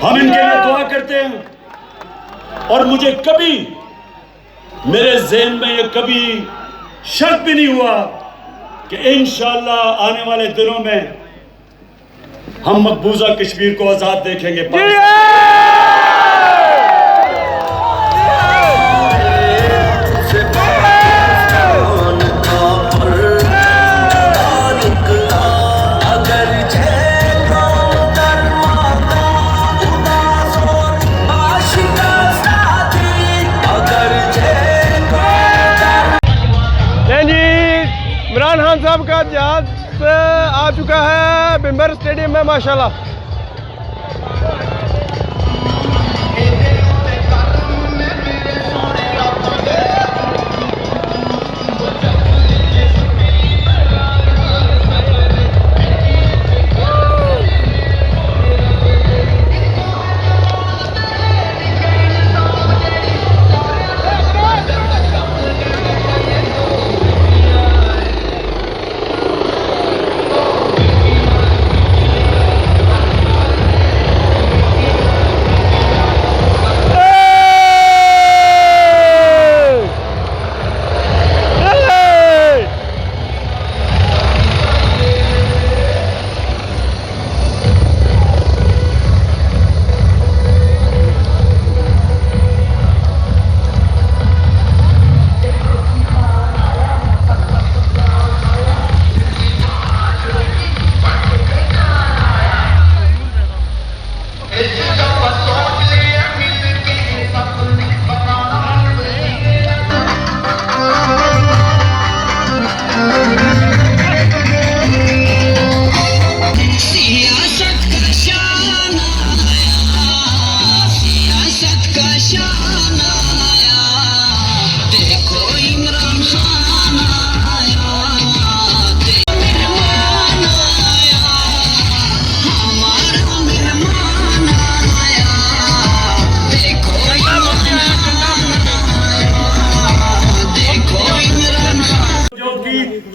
हम इनके लिए दुआ करते हैं। और मुझे कभी मेरे ज़हन में ये कभी शक भी नहीं हुआ कि इंशाअल्लाह आने वाले दिनों में हम मकबूजा कश्मीर को आज़ाद देखेंगे। इमरान खान साहब का जहाज आ चुका है बिम्बर स्टेडियम में माशाल्लाह।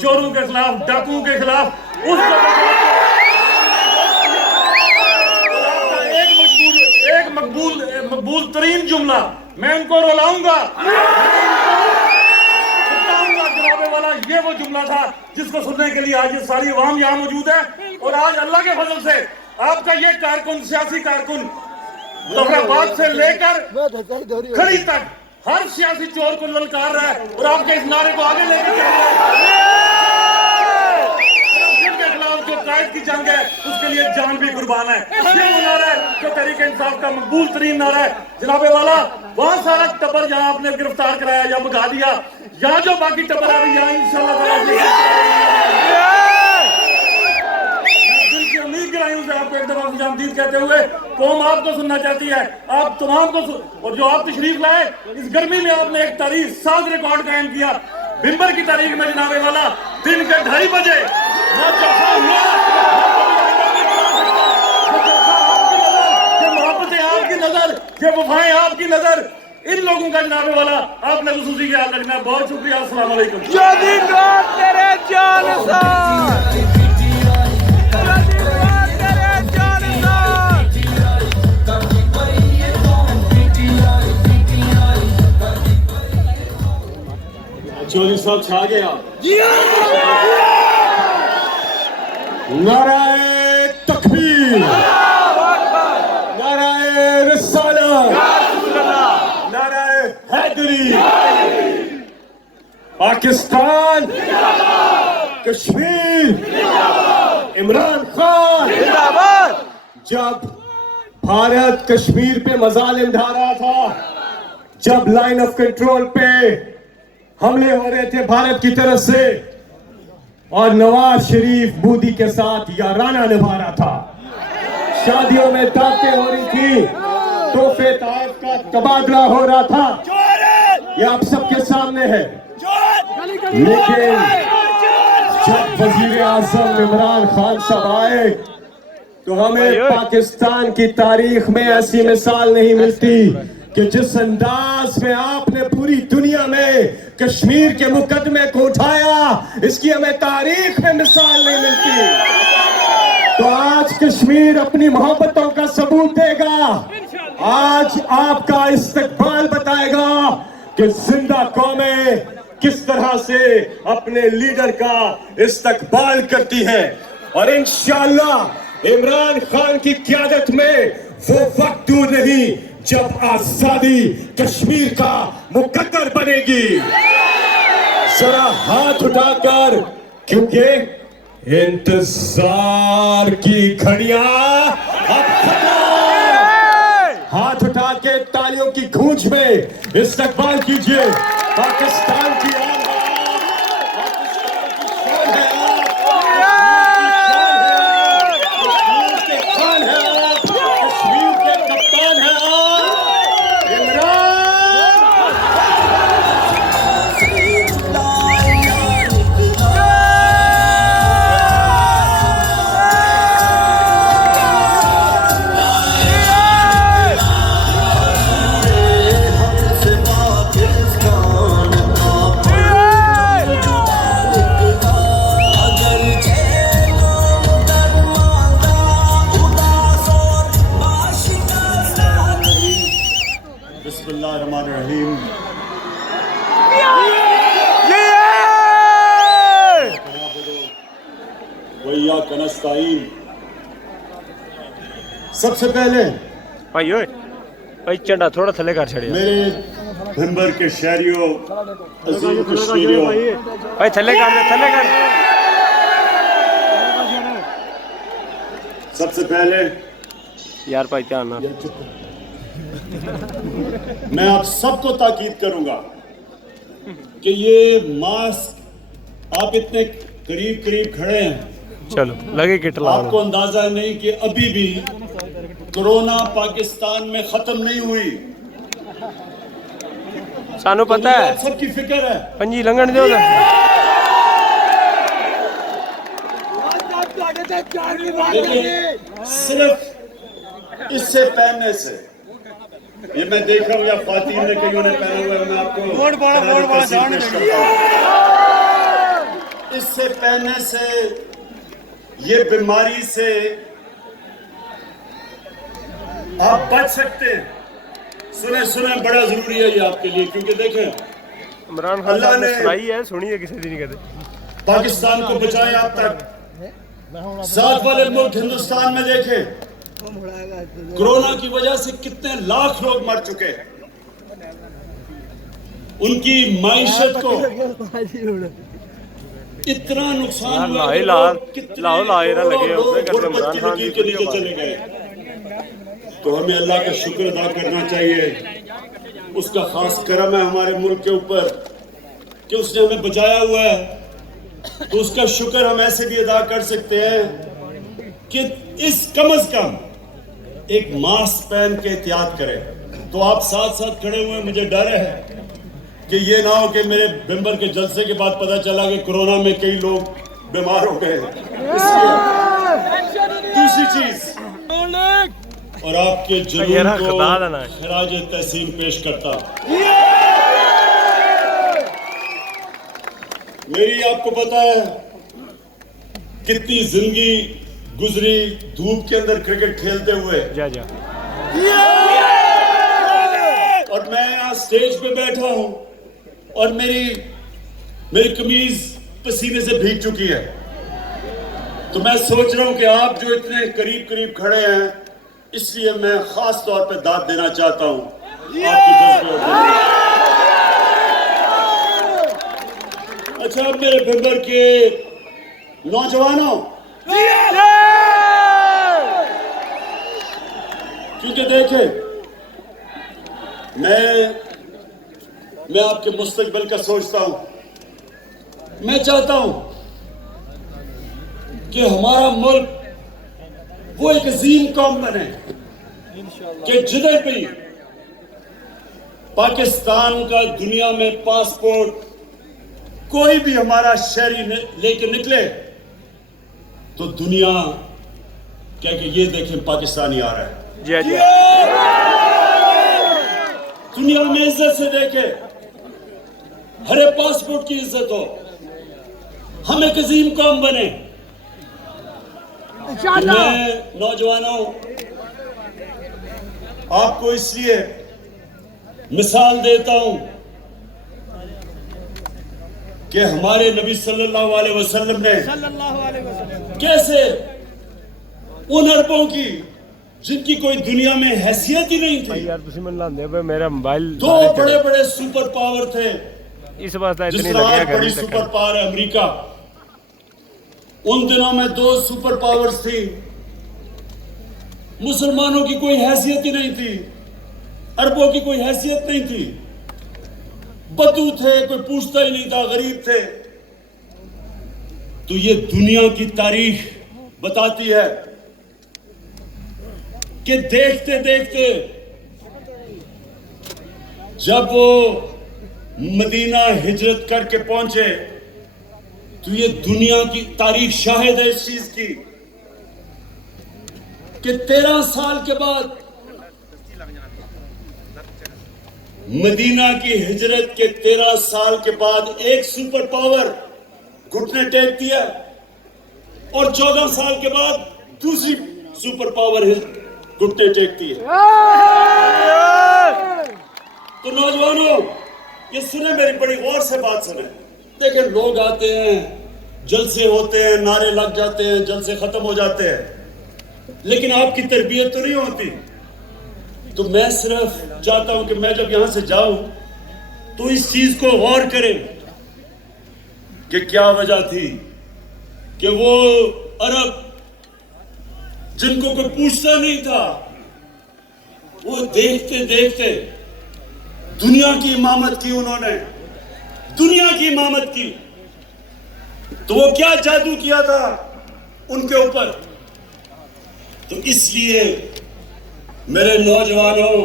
चोरों के खिलाफ, डाकुओं के खिलाफ उस एक मकबूल तरीन जुमला मैं उनको रुलाऊंगा जनाबे वाला। ये वो जुमला था जिसको सुनने के लिए आज ये सारी अवाम यहाँ मौजूद है। और आज अल्लाह के फजल से आपका ये कारकुन, सियासी कारकुन जफराबाद से लेकर खड़ी तक हर सियासी चोर को ललकार रहा है और आपके इस नारे को आगे लेकर चल रहा है। जिनके खिलाफ जो कायद की जंग है उसके लिए जान भी कुर्बान है। ये वो नारा है जो तहरीक इंसाफ का मकबूल तरीन नारा है जनाबे वाला। वहाँ सारा टब्बर जहाँ आपने गिरफ्तार कराया या भगा दिया, या जो बाकी टब्बर आ रही है इंशाल्लाह उम्मीद गिराई उसे आपको एक दफा खुशामदीद कहते हुए कौम आपको सुनना चाहती है, आप तमाम को और जो आप तशरीफ लाए इस गर्मी में आपने एक तारीख साज रिकॉर्ड कायम किया। बिम्बर की तारीख में जनाबे वाला दिन के 2:30 बजे मोहब्बतें आपकी नजर, ये वफाएं आपकी नजर, इन लोगों का जनाबे वाला आपने खुसूसी ख्याल रखना। बहुत शुक्रिया। अस्सलाम वालेकुम। चौधरी साहब छा गया। नाराए तकबीर, नाराए रिसालत, नाराए हैदरी। पाकिस्तान, कश्मीर, इमरान खान जिंदाबाद। जब भारत कश्मीर पे मजालिम ढा रहा था, जब लाइन ऑफ कंट्रोल पे हमले हो रहे थे भारत की तरफ से और नवाज शरीफ मोदी के साथ याराना निभा रहा था, शादियों में दावतें हो रही थी, तोहफे ताइफ का तबादला हो रहा था, ये आप सबके सामने है। लेकिन जब वजीर आजम इमरान खान साहब आए तो हमें पाकिस्तान की तारीख में ऐसी मिसाल नहीं मिलती कि जिस अंदाज में आपने पूरी दुनिया में कश्मीर के मुकदमे को उठाया, इसकी हमें तारीख में मिसाल नहीं मिलती। तो आज कश्मीर अपनी मोहब्बतों का सबूत देगा। आज आपका इस्तकबाल बताएगा कि जिंदा कौमें किस तरह से अपने लीडर का इस्तकबाल करती है। और इंशाअल्लाह इमरान खान की क़यादत में वो वक्त दूर नहीं जब आजादी कश्मीर का मुकद्दर बनेगी। जरा हाथ उठाकर, क्योंकि इंतजार की घड़ियां अब खत्म। हाथ उठा के तालियों की गूंज में इस्तकबाल कीजिए। पाकिस्तान की आन है आप, पाकिस्तान की शान है आप, कश्मीर के खान है आप, कश्मीर के कप्तान है आप, इमरान। बिस्मिल्लाहिर्रहमानिर्रहीम। वइय्याका नस्तईन। सबसे पहले भाई ओए भाई चंडा थोड़ा थले कर छड़िया मेरे भिंबर के शहरियों, अजीम कश्मीरियों, भाई थले कर सबसे पहले यार भाई ध्यान ना। मैं आप सबको ताकीद करूंगा कि ये मास्क आप इतने करीब करीब खड़े हैं, चलो लगे किट ला आपको अंदाजा नहीं कि अभी भी कोरोना पाकिस्तान में खत्म नहीं हुई। सानू पता है, आप सबकी फिक्र है। पंजी लंघन दो देखिए, सिर्फ इससे पहनने से, ये मैं देख रहा हूँ या ख्वातीन ने कईयों ने पहने हुए, मैं आपको पेश करता हूं। इससे पहनने से, ये बीमारी से आप बच सकते हैं। सुने बड़ा जरूरी है ये आपके लिए, क्योंकि देखें इमरान खान अल्लाह ने सुनाई है, सुनिए किसी दिन नहीं कहते। पाकिस्तान को बचाया अब तक। साथ वाले मुल्क हिंदुस्तान में देखें कोरोना की वजह से कितने लाख लोग मर चुके हैं। उनकी माइशत को इतना नुकसान हुआ कि गुर्बत की लकीर के नीचे चले गए। तो हमें अल्लाह का शुक्र अदा करना चाहिए। उसका खास करम है हमारे मुल्क के ऊपर कि उसने हमें बचाया हुआ है। तो उसका शुक्र हम ऐसे भी अदा कर सकते हैं कि इस कम अज कम एक मास्क पहन के एहतियात करें। तो आप साथ साथ खड़े हुए, मुझे डर है कि ये ना हो कि मेरे बिम्बर के जलसे के बाद पता चला कि कोरोना में कई लोग बीमार हो गए। दूसरी चीज, और आपके जुनून को खराज तहसीन पेश करता। मेरी आपको पता है कितनी जिंदगी गुजरी धूप के अंदर क्रिकेट खेलते हुए। और मैं यहाँ स्टेज पे बैठा हूँ और मेरी कमीज पसीने से भीग चुकी है। तो मैं सोच रहा हूँ कि आप जो इतने करीब करीब खड़े हैं, इसलिए मैं खास तौर पे दाद देना चाहता हूँ आपके। अच्छा, मेरे भिंबर के नौजवानों, क्योंकि देखें मैं आपके मुस्तकबिल का सोचता हूं। मैं चाहता हूं कि हमारा मुल्क वो एक अजीम कौम बने कि जिधर भी पाकिस्तान का दुनिया में पासपोर्ट कोई भी हमारा शहरी लेके निकले तो दुनिया क्या कि ये देखें पाकिस्तानी आ रहा है। दुनिया में इज्जत से देखे, हरे पासपोर्ट की इज्जत हो, हम एक अजीम कौम बने। मैं नौजवानों आपको इसलिए मिसाल देता हूं कि हमारे नबी सल्लल्लाहु अलैहि वसल्लम ने कैसे उन अरबों की जिनकी कोई दुनिया में हैसियत ही नहीं थी, यार तुसी मन लांदे पे मेरा मोबाइल दो बड़े बड़े सुपर पावर थे। इस वास्ते जिस इतनी तरह लगिया आज बड़ी गर्मी सुपर तक पावर है अमेरिका, उन दिनों में दो सुपर पावर्स थी। मुसलमानों की कोई हैसियत ही नहीं थी, अरबों की कोई हैसियत नहीं थी, बदू थे, कोई पूछता ही नहीं था, गरीब थे। तो ये दुनिया की तारीख बताती है कि देखते देखते जब वो मदीना हिजरत करके पहुंचे तो ये दुनिया की तारीख शाहिद है इस चीज की कि 13 साल के बाद मदीना की हिजरत के 13 साल के बाद एक सुपर पावर घुटने टेक दिया और 14 साल के बाद दूसरी सुपर पावर घुटने टेकती है। तो नौजवानों ये सुने, मेरी बड़ी गौर से बात सुने। देखिए लोग आते हैं, जलसे होते हैं, नारे लग जाते हैं, जलसे खत्म हो जाते हैं, लेकिन आपकी तरबियत तो नहीं होती। तो मैं सिर्फ चाहता हूं कि मैं जब यहां से जाऊं तो इस चीज को गौर करें कि क्या वजह थी कि वो अरब जिनको कोई पूछता नहीं था, वो देखते देखते दुनिया की इमामत की, उन्होंने दुनिया की इमामत की। तो वो क्या जादू किया था उनके ऊपर। तो इसलिए मेरे नौजवानों,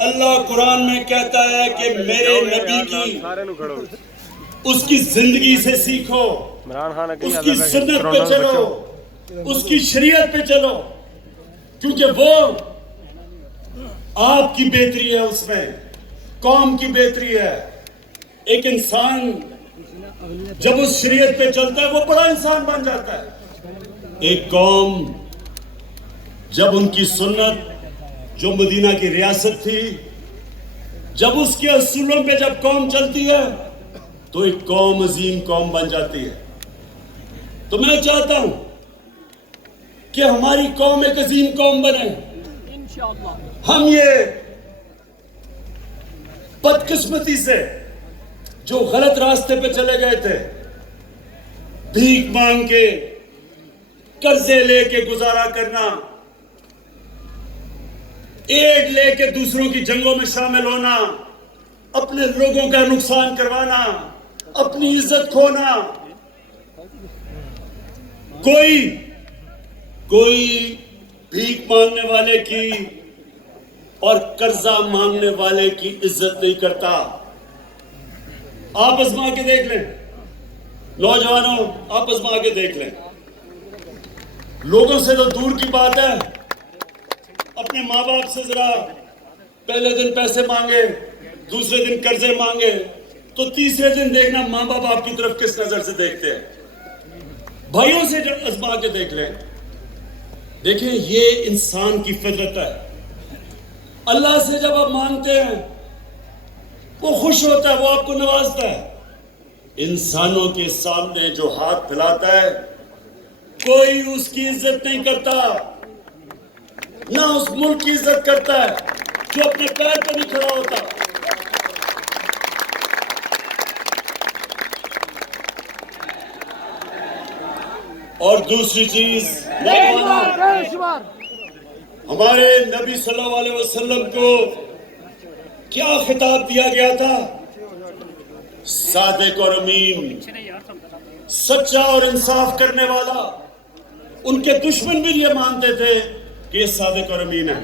अल्लाह कुरान में कहता है कि मेरे नबी की उसकी जिंदगी से सीखो, उसकी सुन्नत पे चलो, उसकी शरीयत पे चलो, क्योंकि वो आपकी बेहतरी है, उसमें कौम की बेहतरी है। एक इंसान जब उस शरीयत पे चलता है वो बड़ा इंसान बन जाता है। एक कौम जब उनकी सुन्नत, जो मदीना की रियासत थी, जब उसके असूलों पे जब कौम चलती है तो एक कौम अजीम कौम बन जाती है। तो मैं चाहता हूं कि हमारी कौम एक अजीम कौम बने। हम ये बदकिस्मती से जो गलत रास्ते पे चले गए थे, भीख मांग के, कर्जे लेके गुजारा करना, एड लेके दूसरों की जंगों में शामिल होना, अपने लोगों का नुकसान करवाना, अपनी इज्जत खोना, कोई भीख मांगने वाले की और कर्जा मांगने वाले की इज्जत नहीं करता। आप आजमा के देख लें नौजवानों, आप आजमा के देख लें। लोगों से तो दूर की बात है, अपने माँ बाप से जरा पहले दिन पैसे मांगे, दूसरे दिन कर्जे मांगे, तो तीसरे दिन देखना माँ बाप आपकी तरफ किस नजर से देखते हैं। भाइयों से आजमा के देख लें। देखिए ये इंसान की फितरत है। अल्लाह से जब आप मांगते हैं वो खुश होता है, वो आपको नवाजता है। इंसानों के सामने जो हाथ फैलाता है कोई उसकी इज्जत नहीं करता, ना उस मुल्क की इज्जत करता है जो अपने पैर पर नहीं खड़ा होता। और दूसरी चीज, हमारे नबी सल्लल्लाहु अलैहि वसल्लम को क्या खिताब दिया गया था? सादिक और अमीन, सच्चा और इंसाफ करने वाला। उनके दुश्मन भी ये मानते थे कि ये सादिक और अमीन है,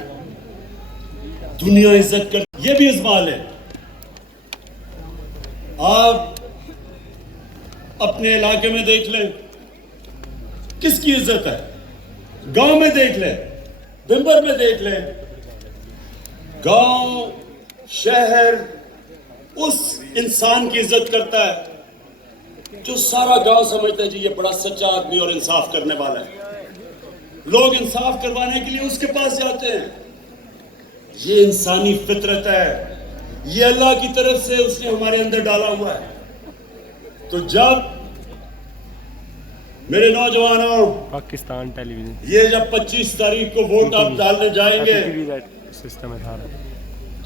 दुनिया इज्जत कर। ये भी इस्माल है। आप अपने इलाके में देख लें किसकी इज्जत है, गांव में देख लें, बिंबर में देख लें, गांव शहर उस इंसान की इज्जत करता है जो सारा गांव समझता है जी ये बड़ा सच्चा आदमी और इंसाफ करने वाला है। लोग इंसाफ करवाने के लिए उसके पास जाते हैं। ये इंसानी फितरत है, ये अल्लाह की तरफ से उसने हमारे अंदर डाला हुआ है। तो जब मेरे नौजवानों, पाकिस्तान टेलीविजन ये जब 25 तारीख को वोट आप डालने जाएंगे, सिस्टम है सारा,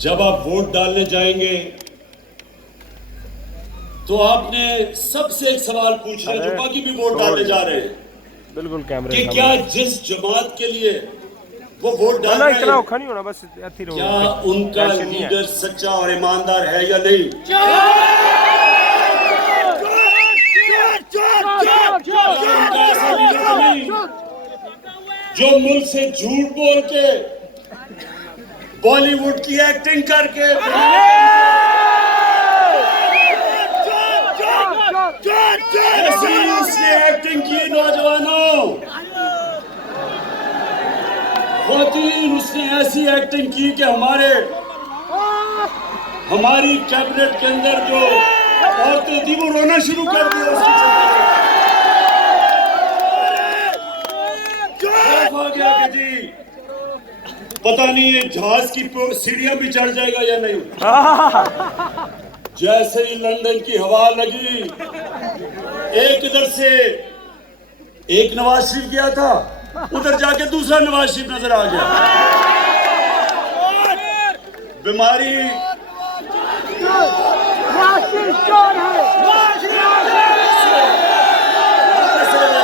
जब आप वोट डालने जाएंगे तो आपने सबसे एक सवाल पूछना है, जो बाकी भी वोट डालने जा रहे हैं, बिल्कुल कैमरे कि क्या जिस जमात के लिए वो वोट डाल रहे इतना हैं, औखा नहीं होना, बस ऐसे ही क्या रहो। उनका टेंशन नहीं है। लीडर सच्चा और ईमानदार है या नहीं? क्या उनका ऐसा लीडर तो नहीं जो मुल्क से झूठ बोल के, बॉलीवुड की एक्टिंग करके, ऐसी उसने एक्टिंग की नौजवानों, ख्वातीन, उसने ऐसी एक्टिंग की कि हमारी कैबिनेट के अंदर जो औरतें थी वो रोना शुरू कर दिया उसके चलते। खौफ आ गया कि जी पता नहीं ये जहाज की सीढ़ियां भी चढ़ जाएगा या नहीं। जैसे ही लंदन की हवा लगी, एक इधर से एक नवाज शरीफ गया था, उधर जाके दूसरा नवाज शरीफ नजर आ गया। बीमारी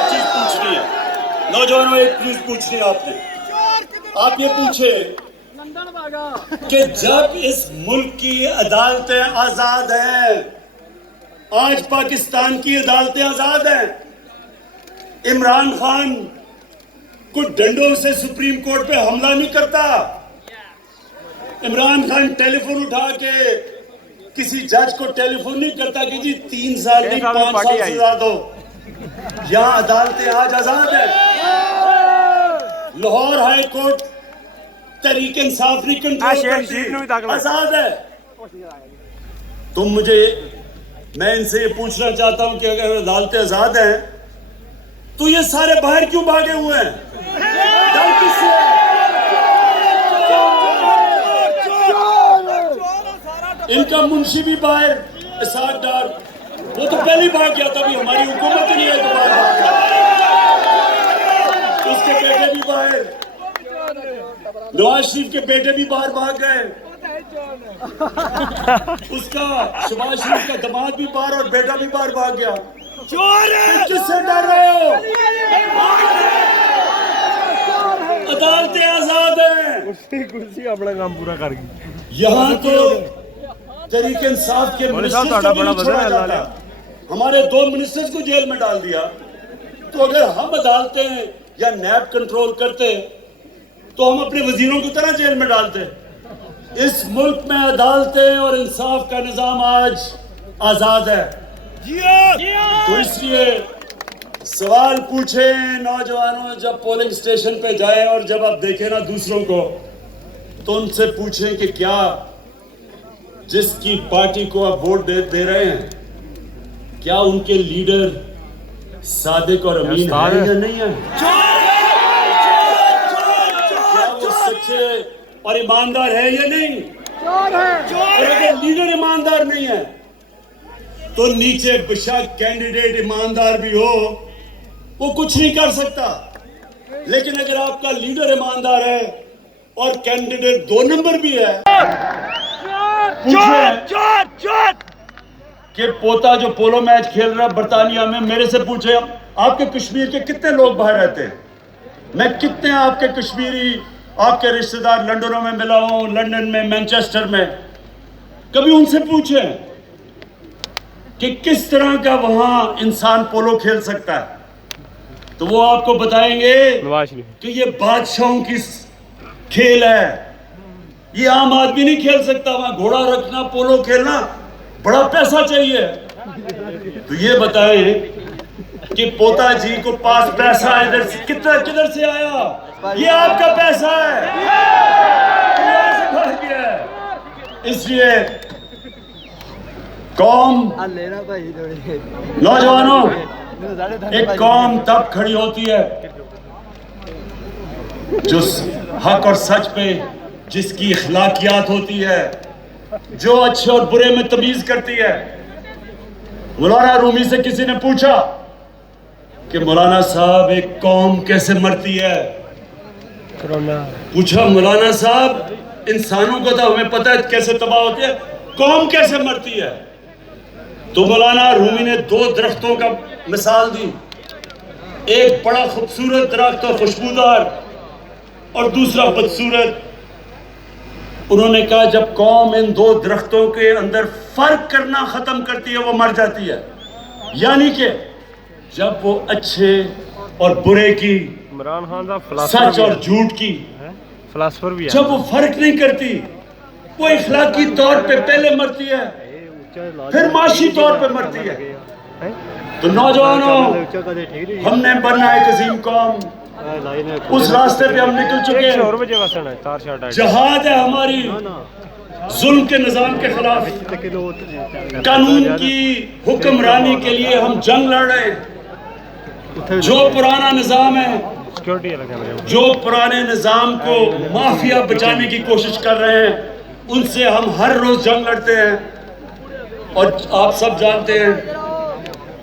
चीज पूछनी है नौजवानों, एक चीज पूछनी है आपने। आप ये पूछे कि जब इस मुल्क की अदालतें आजाद हैं, आज पाकिस्तान की अदालतें आजाद हैं, इमरान खान को डंडों से सुप्रीम कोर्ट पे हमला नहीं करता, इमरान खान टेलीफोन उठा के किसी जज को टेलीफोन नहीं करता कि जी 3 साल नहीं 5 साल सजा दो। यहां अदालतें आज आजाद है। लाहौर हाई कोर्ट तहरीक इंसाफ नहीं कंट्रोल करती, आजाद है। मैं इनसे ये पूछना चाहता हूं कि अगर अदालतें आजाद हैं तो ये सारे बाहर क्यों भागे हुए हैं? डर किससे? इनका मुंशी भी बाहर, इसाक डार, वो तो पहले ही भाग गया था, अभी हमारी हुकूमत ही नहीं है तो बाहर भाग गया। उसके बेटे भी बाहर, नवाज शरीफ के बेटे भी बाहर भाग गए, उसका शहबाज शरीफ का दामाद भी बाहर और बेटा भी बाहर भाग गया। किससे डर रहे हो? अदालतें आजाद हैं, कुर्सी अपना काम पूरा कर गई। यहाँ तो तहरीक इंसाफ के मिनिस्टर्स को भी नहीं छोड़ा जाता, हमारे 2 मिनिस्टर्स को जेल में डाल दिया। तो अगर हम अदालतें या नैब कंट्रोल करते तो हम अपने वजीरों की तरह जेल में डालते। इस मुल्क में अदालतें और इंसाफ का निजाम आज आजाद है। तो इसलिए सवाल पूछे नौजवानों, जब पोलिंग स्टेशन पे जाएं और जब आप देखें ना दूसरों को, तो उनसे पूछें कि क्या जिसकी पार्टी को आप वोट दे रहे हैं, क्या उनके लीडर सादिक और अमीन है या नहीं है? क्या वो सच्चे और ईमानदार है या नहीं? और अगर लीडर ईमानदार नहीं है तो नीचे बेशक कैंडिडेट ईमानदार भी हो, वो कुछ नहीं कर सकता। लेकिन अगर आपका लीडर ईमानदार है और कैंडिडेट 2 नंबर भी है, कि पोता जो पोलो मैच खेल रहा है बर्तानिया में, मेरे से पूछे आपके कश्मीर के कितने लोग बाहर रहते हैं, मैं कितने आपके कश्मीरी आपके रिश्तेदार लंदनों में मिला हूं, लंदन में, मैनचेस्टर में, कभी उनसे पूछे कि किस तरह का वहां इंसान पोलो खेल सकता है, तो वो आपको बताएंगे कि ये बादशाहों की खेल है, ये आम आदमी नहीं खेल सकता। वहां घोड़ा रखना, पोलो खेलना बड़ा पैसा चाहिए। तो ये बताएं कि पोता जी को पास पैसा इधर से किधर से आया? ये आपका पैसा है, से भर गया है। इसलिए कौम, नौजवानों, एक कौम तब खड़ी होती है जो हक और सच पे जिसकी इखलाकियात होती है, जो अच्छे और बुरे में तमीज करती है। मौलाना रूमी से किसी ने पूछा कि मौलाना साहब एक कौम कैसे मरती है? पूछा मौलाना साहब इंसानों को तो हमें पता है कैसे तबाह होती है, कौम कैसे मरती है? तो मौलाना रूमी ने दो दरख्तों का मिसाल दी, एक बड़ा खूबसूरत दरख्त और खुशबूदार और दूसरा बदसूरत। उन्होंने कहा जब कौम इन दो दरख्तों के अंदर फर्क करना खत्म करती है वो मर जाती है। यानी कि जब वो अच्छे और बुरे की, इमरान खान सच और झूठ की, फिलासफर भी है, जब वो फर्क नहीं करती, वो इखलाकी तौर पे पहले मरती है, फिर माशी तौर पे मरती है। तो नौजवानों, हमने बनना है एक अजीम कौम, उस रास्ते पे हम निकल चुके हैं। जहाद है हमारी जुल्म के निजाम के खिलाफ, कानून की हुक्मरानी के लिए हम जंग लड़ रहे हैं। जो पुराना निजाम है, जो पुराने निजाम को माफिया बचाने की कोशिश कर रहे हैं, उनसे हम हर रोज जंग लड़ते हैं। और आप सब जानते हैं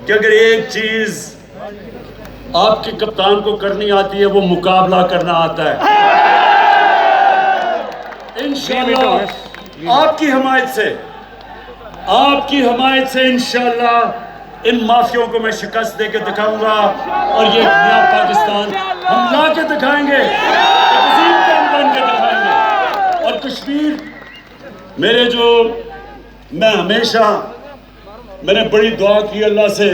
कि अगर एक चीज आपके कप्तान को करनी आती है वो मुकाबला करना आता है। इंशाअल्लाह आपकी हमायत से इंशाअल्लाह इन माफियों को मैं शिकस्त देकर दिखाऊंगा और ये नया पाकिस्तान हम ला के दिखाएंगे, एक अजीम कौम बन के दिखाएंगे। और कश्मीर मैंने बड़ी दुआ की अल्लाह से।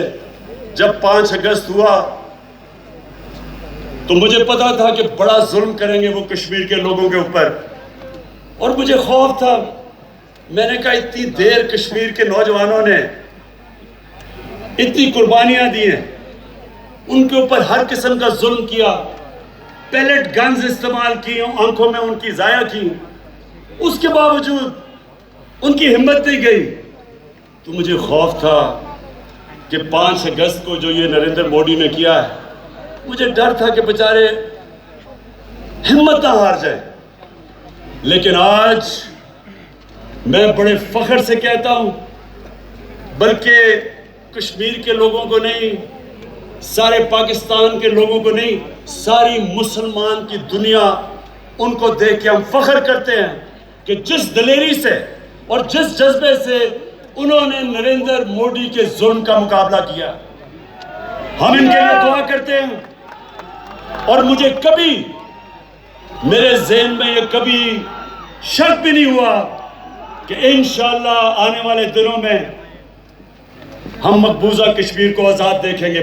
जब 5 अगस्त हुआ तो मुझे पता था कि बड़ा जुल्म करेंगे वो कश्मीर के लोगों के ऊपर, और मुझे खौफ था। मैंने कहा इतनी देर कश्मीर के नौजवानों ने इतनी कुर्बानियां दी हैं, उनके ऊपर हर किस्म का जुल्म किया, पैलेट गन्स इस्तेमाल की, आंखों में उनकी जाया की, उसके बावजूद उनकी हिम्मत नहीं गई। तो मुझे खौफ था कि 5 अगस्त को जो ये नरेंद्र मोदी ने किया है, मुझे डर था कि बेचारे हिम्मत ना हार जाए। लेकिन आज मैं बड़े फख्र से कहता हूं, बल्कि कश्मीर के लोगों को नहीं, सारे पाकिस्तान के लोगों को नहीं, सारी मुसलमान की दुनिया, उनको देख के हम फख्र करते हैं कि जिस दिलेरी से और जिस जज्बे से उन्होंने नरेंद्र मोदी के जुल्म का मुकाबला किया। हम इनके लिए दुआ करते हैं। और मुझे कभी, मेरे ज़हन में ये कभी शक भी नहीं हुआ कि इंशाअल्लाह आने वाले दिनों में हम मकबूजा कश्मीर को आज़ाद देखेंगे।